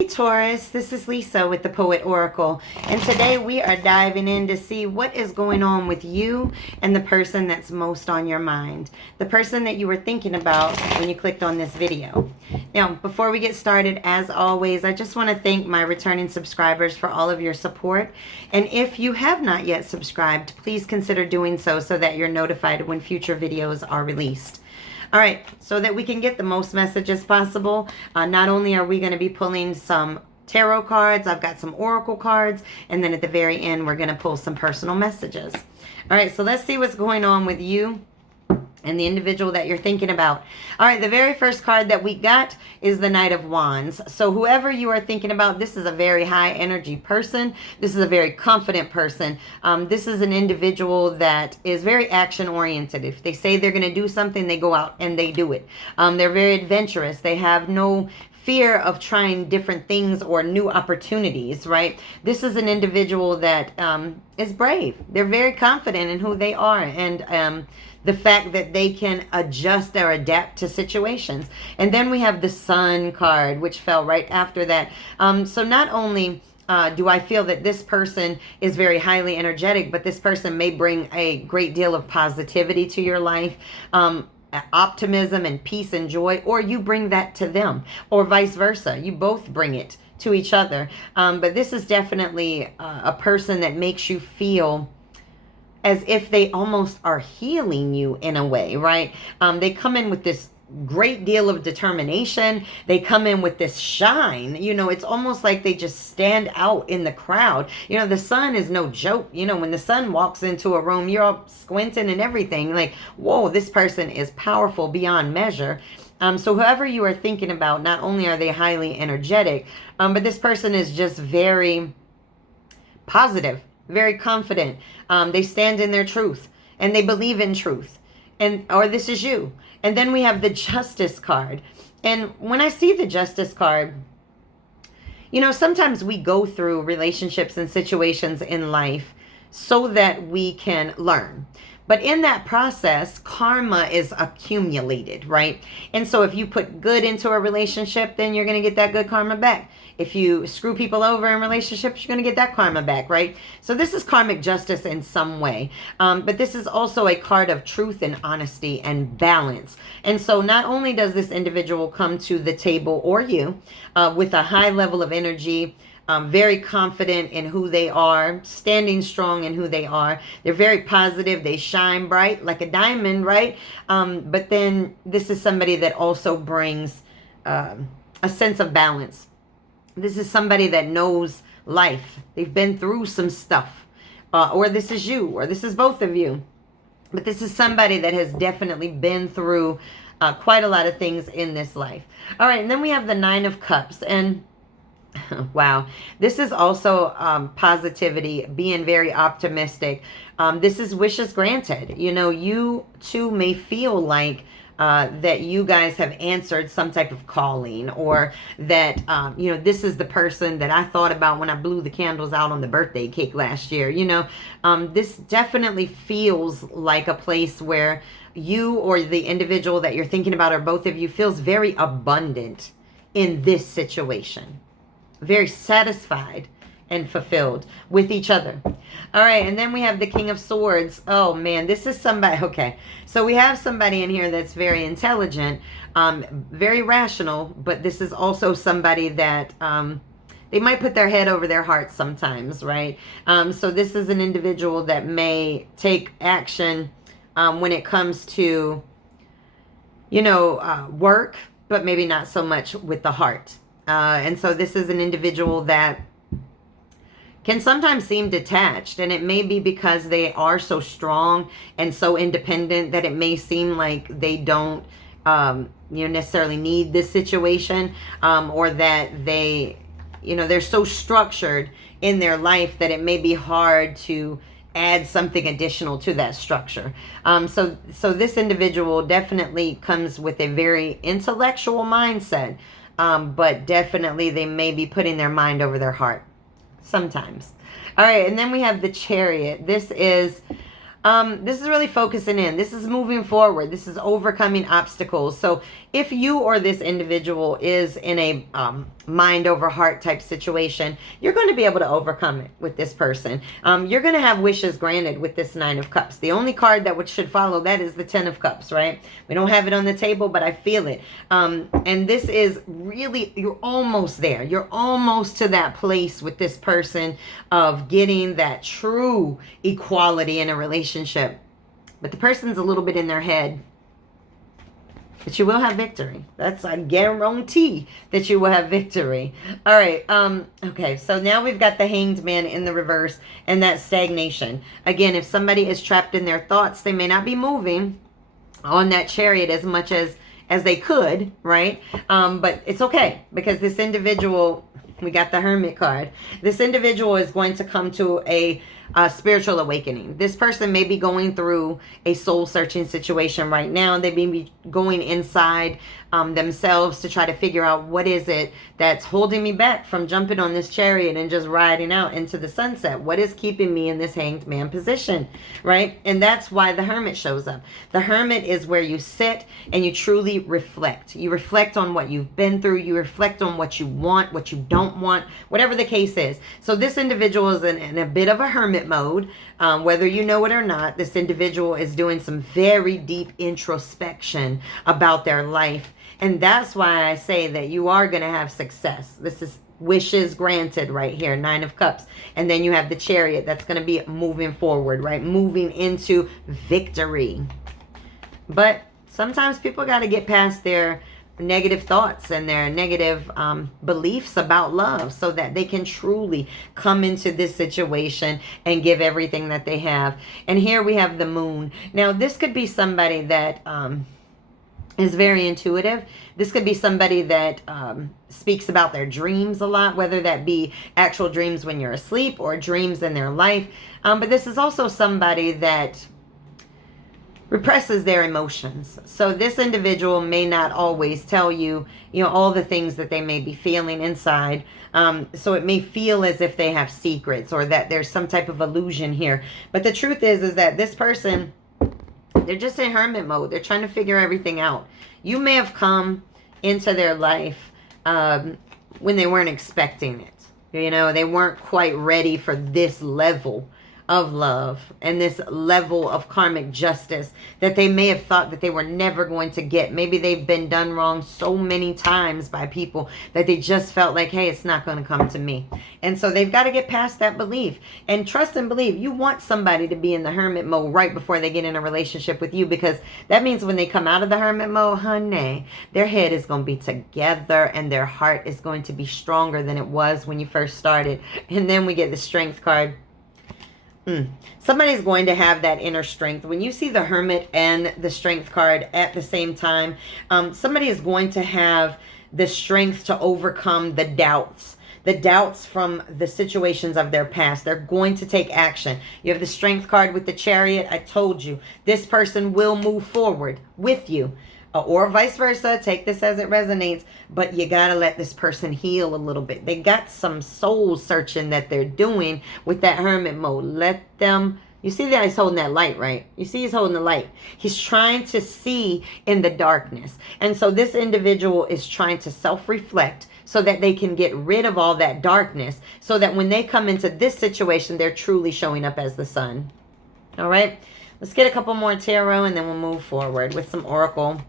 Hey Taurus, this is Lisa with the Poet Oracle, and today we are diving in to see what is going on with you and the person that's most on your mind, the person that you were thinking about when you clicked on this video. Now, before we get started, as always, I just want to thank my returning subscribers for all of your support, and if you have not yet subscribed, please consider doing so that you're notified when future videos are released. All right, so that we can get the most messages possible, not only are we going to be pulling some tarot cards, I've got some oracle cards, and then at the very end, we're going to pull some personal messages. All right, so let's see what's going on with you and the individual that you're thinking about. All right, the very first card that we got is the Knight of Wands. So whoever you are thinking about, this is a very high energy person. This is a very confident person. This is an individual that is very action oriented. If they say they're going to do something, they go out and they do it. They're very adventurous. They have no fear of trying different things or new opportunities, right? This is an individual that is brave. They're very confident in who they are, and the fact that they can adjust or adapt to situations. And then we have the Sun card, which fell right after that. So not only do I feel that this person is very highly energetic, but this person may bring a great deal of positivity to your life, optimism and peace and joy, or you bring that to them, or vice versa. You both bring it to each other. But this is definitely a person that makes you feel as if they almost are healing you in a way, right? They come in with this great deal of determination. They come in with this shine. You know, it's almost like they just stand out in the crowd. You know, the sun is no joke. You know, when the sun walks into a room, you're all squinting and everything. Like, whoa, this person is powerful beyond measure. So whoever you are thinking about, not only are they highly energetic, but this person is just very positive, very confident. They stand in their truth and they believe in truth. Or this is you. And then we have the Justice card. And when I see the Justice card, you know, sometimes we go through relationships and situations in life so that we can learn. But in that process, karma is accumulated, right? And so if you put good into a relationship, then you're going to get that good karma back. If you screw people over in relationships, you're going to get that karma back, right? So this is karmic justice in some way. But this is also a card of truth and honesty and balance. And so not only does this individual come to the table, or you, with a high level of energy, very confident in who they are, standing strong in who they are. They're very positive. They shine bright like a diamond, right? But then this is somebody that also brings a sense of balance. This is somebody that knows life. They've been through some stuff. Or this is you, or this is both of you. But this is somebody that has definitely been through quite a lot of things in this life. All right, and then we have the Nine of Cups. And wow, this is also positivity, being very optimistic. This is wishes granted. You know, you too may feel like that you guys have answered some type of calling, or that, you know, this is the person that I thought about when I blew the candles out on the birthday cake last year. You know, this definitely feels like a place where you or the individual that you're thinking about, or both of you, feels very abundant in this situation. Very satisfied and fulfilled with each other. All right, and then we have the King of Swords. Oh man, this is somebody, okay. So we have somebody in here that's very intelligent, very rational, but this is also somebody that they might put their head over their heart sometimes, right? So this is an individual that may take action when it comes to, you know, work, but maybe not so much with the heart. And so this is an individual that can sometimes seem detached, and it may be because they are so strong and so independent that it may seem like they don't you know, necessarily need this situation, or that they, you know, they're so structured in their life that it may be hard to add something additional to that structure. So this individual definitely comes with a very intellectual mindset. But definitely they may be putting their mind over their heart sometimes. All right, and then we have the Chariot. This is really focusing in. This is moving forward. This is overcoming obstacles. So if you or this individual is in a mind over heart type situation, you're going to be able to overcome it with this person. You're going to have wishes granted with this Nine of Cups. The only card that should follow that is the Ten of Cups, right? We don't have it on the table, but I feel it. And this is really, you're almost there. You're almost to that place with this person of getting that true equality in a relationship. But the person's a little bit in their head. But you will have victory. That's a guarantee that you will have victory. All right. Okay. So now we've got the Hanged Man in the reverse and that stagnation. Again, if somebody is trapped in their thoughts, they may not be moving on that Chariot as much as they could, right? But it's okay because this individual, we got the Hermit card. This individual is going to come to a spiritual awakening. This person may be going through a soul searching situation right now. They may be going inside themselves to try to figure out what is it that's holding me back from jumping on this Chariot and just riding out into the sunset. What is keeping me in this Hanged Man position, right? And that's why the Hermit shows up. The Hermit is where you sit and you truly reflect. You reflect on what you've been through. You reflect on what you want, what you don't want, whatever the case is. So this individual is in a bit of a hermit mode. Whether you know it or not, this individual is doing some very deep introspection about their life. And that's why I say that you are going to have success. This is wishes granted right here, Nine of Cups. And then you have the Chariot that's going to be moving forward, right? Moving into victory. But sometimes people got to get past their negative thoughts and their negative beliefs about love so that they can truly come into this situation and give everything that they have. And here we have the Moon. Now, this could be somebody that is very intuitive. This could be somebody that speaks about their dreams a lot, whether that be actual dreams when you're asleep or dreams in their life. But this is also somebody that represses their emotions. So this individual may not always tell you, all the things that they may be feeling inside. So it may feel as if they have secrets or that there's some type of illusion here. But the truth is that this person, they're just in hermit mode. They're trying to figure everything out. You may have come into their life when they weren't expecting it. They weren't quite ready for this level of love and this level of karmic justice that they may have thought that they were never going to get. Maybe they've been done wrong so many times by people that they just felt like, hey, it's not going to come to me. And so they've got to get past that belief and trust and believe. You want somebody to be in the hermit mode right before they get in a relationship with you, because that means when they come out of the hermit mode, honey, their head is going to be together and their heart is going to be stronger than it was when you first started. And then we get the Strength card. Somebody's going to have that inner strength. When you see the Hermit and the Strength card at the same time, somebody is going to have the strength to overcome the doubts from the situations of their past. They're going to take action. You have the Strength card with the Chariot. I told you, this person will move forward with you. Or vice versa. Take this as it resonates. But you got to let this person heal a little bit. They got some soul searching that they're doing with that hermit mode. Let them... You see that he's holding that light, right? You see he's holding the light. He's trying to see in the darkness. And so this individual is trying to self-reflect so that they can get rid of all that darkness, so that when they come into this situation, they're truly showing up as the sun. All right? Let's get a couple more tarot and then we'll move forward with some oracle.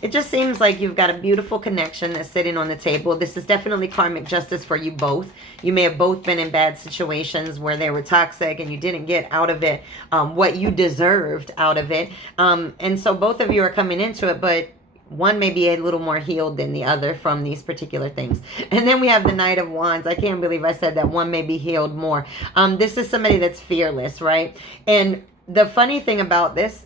It just seems like you've got a beautiful connection that's sitting on the table. This is definitely karmic justice for you both. You may have both been in bad situations where they were toxic and you didn't get out of it what you deserved out of it. And so both of you are coming into it, but one may be a little more healed than the other from these particular things. And then we have the Knight of Wands. I can't believe I said that. One may be healed more. This is somebody that's fearless, right? And the funny thing about this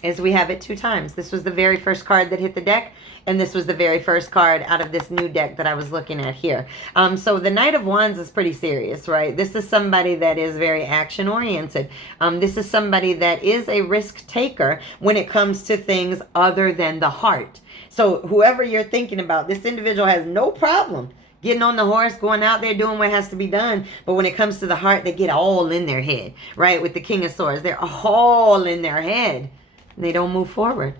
is we have it 2 times. This was the very first card that hit the deck, and this was the very first card out of this new deck that I was looking at here. So the Knight of Wands is pretty serious, right? This is somebody that is very action-oriented. This is somebody that is a risk taker when it comes to things other than the heart. So whoever you're thinking about, this individual has no problem getting on the horse, going out there, doing what has to be done. But when it comes to the heart, they get all in their head, right? With the King of Swords, they're all in their head. They don't move forward.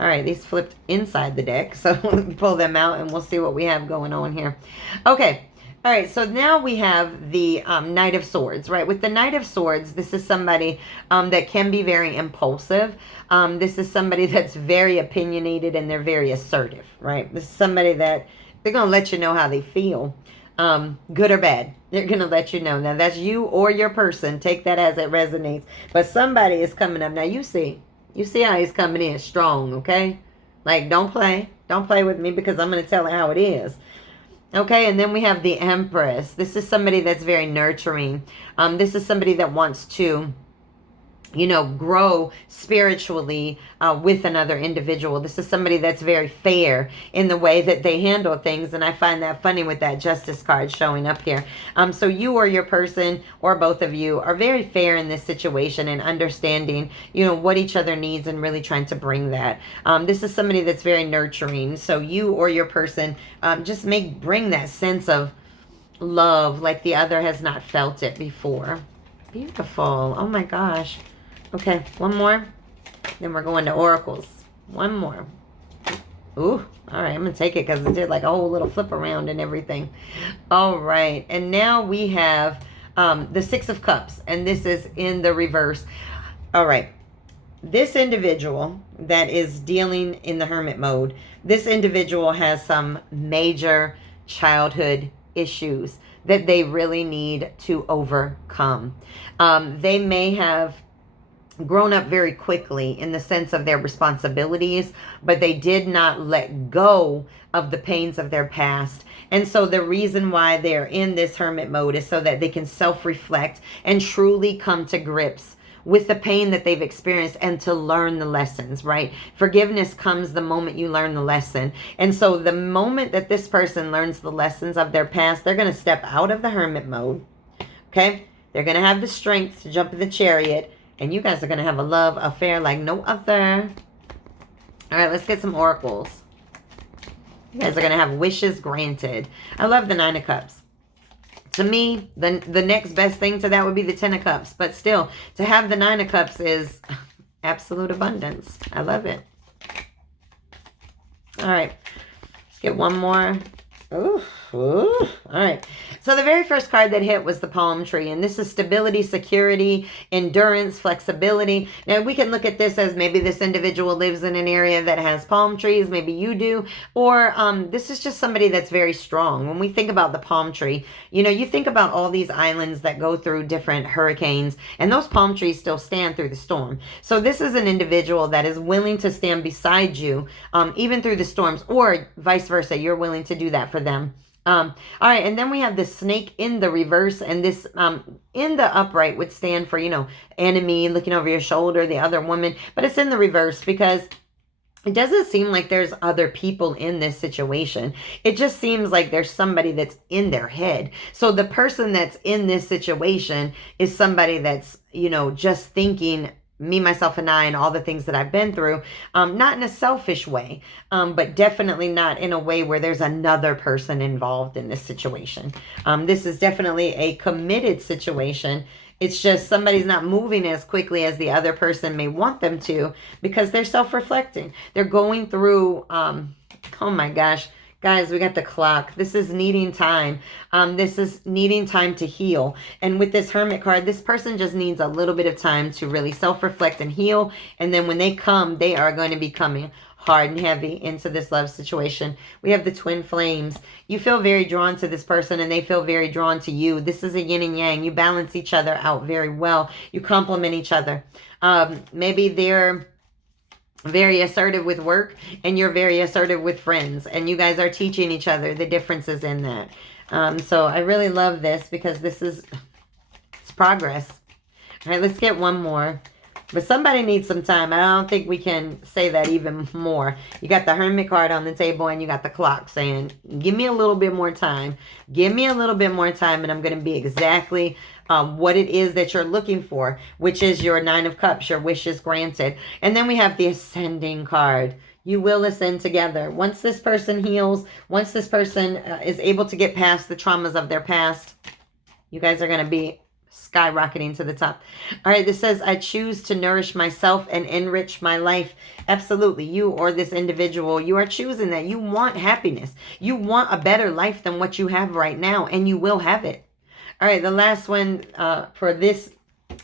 All right, these flipped inside the deck, so let me pull them out and we'll see what we have going on here. Okay, all right, so now we have the Knight of Swords, right? With the Knight of Swords, this is somebody that can be very impulsive. This is somebody that's very opinionated and they're very assertive, right? This is somebody that they're going to let you know how they feel, good or bad. They're going to let you know. Now, that's you or your person. Take that as it resonates. But somebody is coming up. Now, you see how he's coming in strong, okay? Like, don't play. Don't play with me because I'm going to tell it how it is. Okay, and then we have the Empress. This is somebody that's very nurturing. This is somebody that wants to, you know, grow spiritually with another individual. This is somebody that's very fair in the way that they handle things. And I find that funny with that Justice card showing up here. So you or your person or both of you are very fair in this situation and understanding, you know, what each other needs and really trying to bring that. This is somebody that's very nurturing. So you or your person just bring that sense of love like the other has not felt it before. Beautiful. Oh my gosh. Okay, one more. Then we're going to oracles. One more. Ooh, all right, I'm going to take it because it did like a whole little flip around and everything. All right, and now we have the Six of Cups, and this is in the reverse. All right, this individual that is dealing in the hermit mode, this individual has some major childhood issues that they really need to overcome. They may have grown up very quickly in the sense of their responsibilities, but they did not let go of the pains of their past. And so the reason why they're in this hermit mode is so that they can self-reflect and truly come to grips with the pain that they've experienced and to learn the lessons, right? Forgiveness comes the moment you learn the lesson. And so the moment that this person learns the lessons of their past, they're going to step out of the hermit mode, okay? They're going to have the strength to jump in the chariot, and you guys are going to have a love affair like no other. All right, let's get some oracles. You guys are going to have wishes granted. I love the Nine of Cups. To me, the next best thing to that would be the Ten of Cups. But still, to have the Nine of Cups is absolute abundance. I love it. All right, let's get one more. Ooh, ooh. All right. So the very first card that hit was the palm tree. And this is stability, security, endurance, flexibility. Now we can look at this as maybe this individual lives in an area that has palm trees. Maybe you do. Or this is just somebody that's very strong. When we think about the palm tree, you know, you think about all these islands that go through different hurricanes. And those palm trees still stand through the storm. So this is an individual that is willing to stand beside you even through the storms. Or vice versa. You're willing to do that for them. All right, and then we have the snake in the reverse, and this in the upright would stand for, you know, enemy, looking over your shoulder, the other woman, but it's in the reverse because it doesn't seem like there's other people in this situation. It just seems like there's somebody that's in their head. So the person that's in this situation is somebody that's, you know, just thinking me, myself, and I, and all the things that I've been through, not in a selfish way, but definitely not in a way where there's another person involved in this situation. This is definitely a committed situation. It's just somebody's not moving as quickly as the other person may want them to because they're self-reflecting. They're going through, oh my gosh, guys, we got the clock. This is needing time. This is needing time to heal. And with this Hermit card, this person just needs a little bit of time to really self-reflect and heal. And then when they come, they are going to be coming hard and heavy into this love situation. We have the Twin Flames. You feel very drawn to this person and they feel very drawn to you. This is a yin and yang. You balance each other out very well. You complement each other. Maybe they're very assertive with work and you're very assertive with friends, and you guys are teaching each other the differences in that. So I really love this because this is it's progress. All right, let's get one more. But somebody needs some time. I don't think we can say that even more. You got the Hermit card on the table and you got the clock saying, give me a little bit more time. Give me a little bit more time and I'm going to be exactly what it is that you're looking for, which is your Nine of Cups, your wishes granted. And then we have the Ascending card. You will ascend together. Once this person heals, once this person is able to get past the traumas of their past, you guys are going to be skyrocketing to the top. All right, this says, I choose to nourish myself and enrich my life. Absolutely. You or this individual, you are choosing that. You want happiness. You want a better life than what you have right now, and you will have it. All right, the last one for this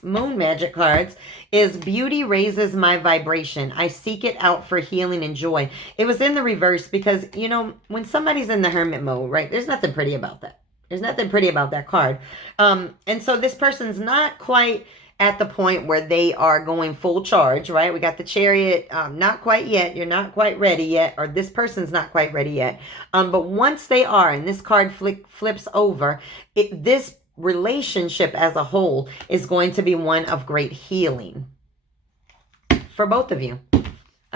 Moon Magic cards is beauty raises my vibration. I seek it out for healing and joy. It was in the reverse because, you know, when somebody's in the hermit mode, right, there's nothing pretty about that. There's nothing pretty about that card. And so this person's not quite at the point where they are going full charge, right? We got the Chariot, not quite yet. You're not quite ready yet, or this person's not quite ready yet. But once they are, and this card flips over, this relationship as a whole is going to be one of great healing for both of you. All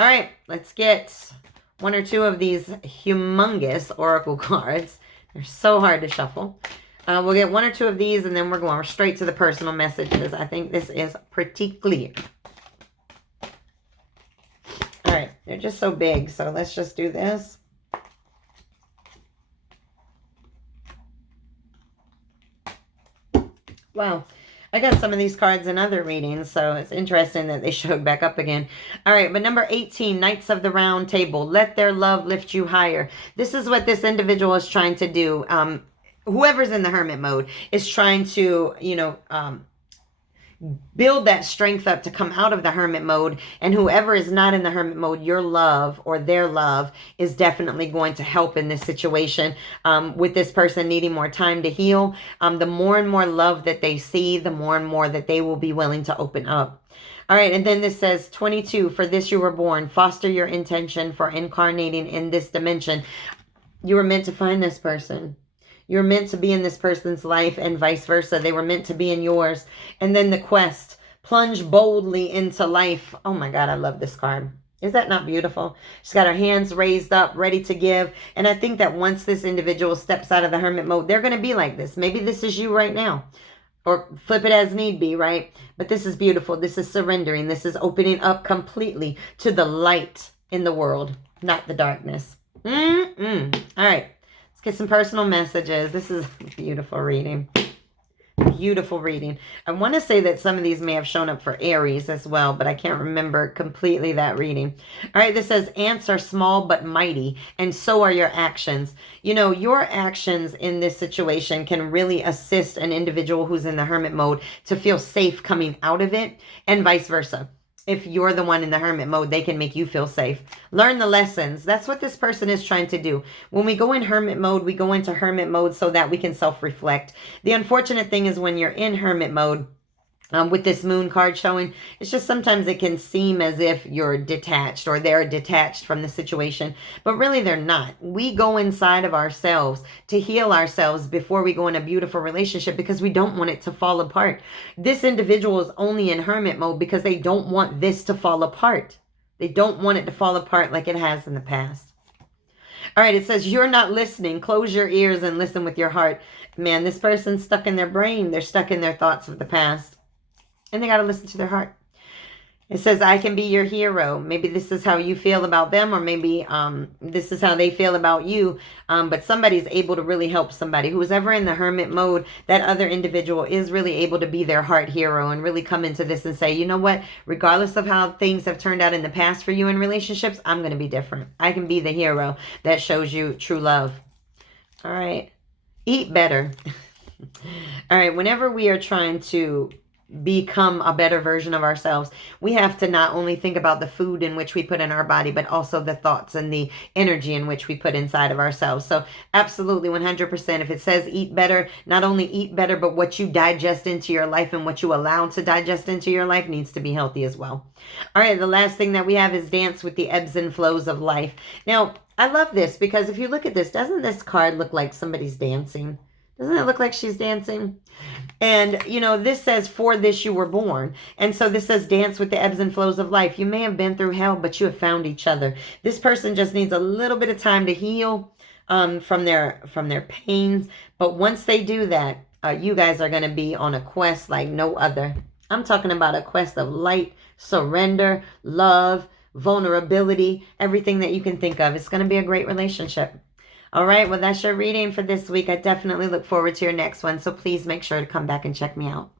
right, let's get one or two of these humongous oracle cards. They're so hard to shuffle. We'll get one or two of these, and then we're going straight to the personal messages. I think this is pretty clear. All right, they're just so big, so let's just do this. Wow. I got some of these cards in other readings, so it's interesting that they showed back up again. All right, but number 18, Knights of the Round Table. Let their love lift you higher. This is what this individual is trying to do. Whoever's in the hermit mode is trying to, you know, build that strength up to come out of the hermit mode. And whoever is not in the hermit mode, your love or their love is definitely going to help in this situation. With this person needing more time to heal, the more and more love that they see, the more and more that they will be willing to open up. All right, and then this says 22, for this you were born. Foster your intention for incarnating in this dimension. You were meant to find this person. You're meant to be in this person's life and vice versa. They were meant to be in yours. And then the quest, plunge boldly into life. Oh my God, I love this card. Is that not beautiful? She's got her hands raised up, ready to give. And I think that once this individual steps out of the hermit mode, they're going to be like this. Maybe this is you right now. Or flip it as need be, right? But this is beautiful. This is surrendering. This is opening up completely to the light in the world, not the darkness. All right. Let's get some personal messages. This is a beautiful reading. Beautiful reading. I want to say that some of these may have shown up for Aries as well, but I can't remember completely that reading. All right, this says, ants are small but mighty, and so are your actions. You know, your actions in this situation can really assist an individual who's in the hermit mode to feel safe coming out of it, and vice versa. If you're the one in the hermit mode, they can make you feel safe. Learn the lessons. That's what this person is trying to do. When we go in hermit mode, we go into hermit mode so that we can self-reflect. The unfortunate thing is when you're in hermit mode, with this moon card showing, it's just sometimes it can seem as if you're detached or they're detached from the situation, but really they're not. We go inside of ourselves to heal ourselves before we go in a beautiful relationship because we don't want it to fall apart. This individual is only in hermit mode because they don't want this to fall apart. They don't want it to fall apart like it has in the past. All right, it says, you're not listening. Close your ears and listen with your heart. Man, this person's stuck in their brain. They're stuck in their thoughts of the past. And they got to listen to their heart. It says, I can be your hero. Maybe this is how you feel about them, or maybe this is how they feel about you. But somebody's able to really help somebody. Who's ever in the hermit mode, that other individual is really able to be their heart hero and really come into this and say, you know what? Regardless of how things have turned out in the past for you in relationships, I'm going to be different. I can be the hero that shows you true love. All right. Eat better. All right. Whenever we are trying to become a better version of ourselves, we have to not only think about the food in which we put in our body, but also the thoughts and the energy in which we put inside of ourselves. So absolutely 100%. If it says eat better, not only eat better, but what you digest into your life and what you allow to digest into your life needs to be healthy as well. All right, the last thing that we have is dance with the ebbs and flows of life. Now, I love this because if you look at this, doesn't this card look like somebody's dancing? Doesn't it look like she's dancing? And, you know, this says, for this you were born. And so this says, dance with the ebbs and flows of life. You may have been through hell, but you have found each other. This person just needs a little bit of time to heal from their pains. But once they do that, you guys are going to be on a quest like no other. I'm talking about a quest of light, surrender, love, vulnerability, everything that you can think of. It's going to be a great relationship. All right, well, that's your reading for this week. I definitely look forward to your next one, so please make sure to come back and check me out.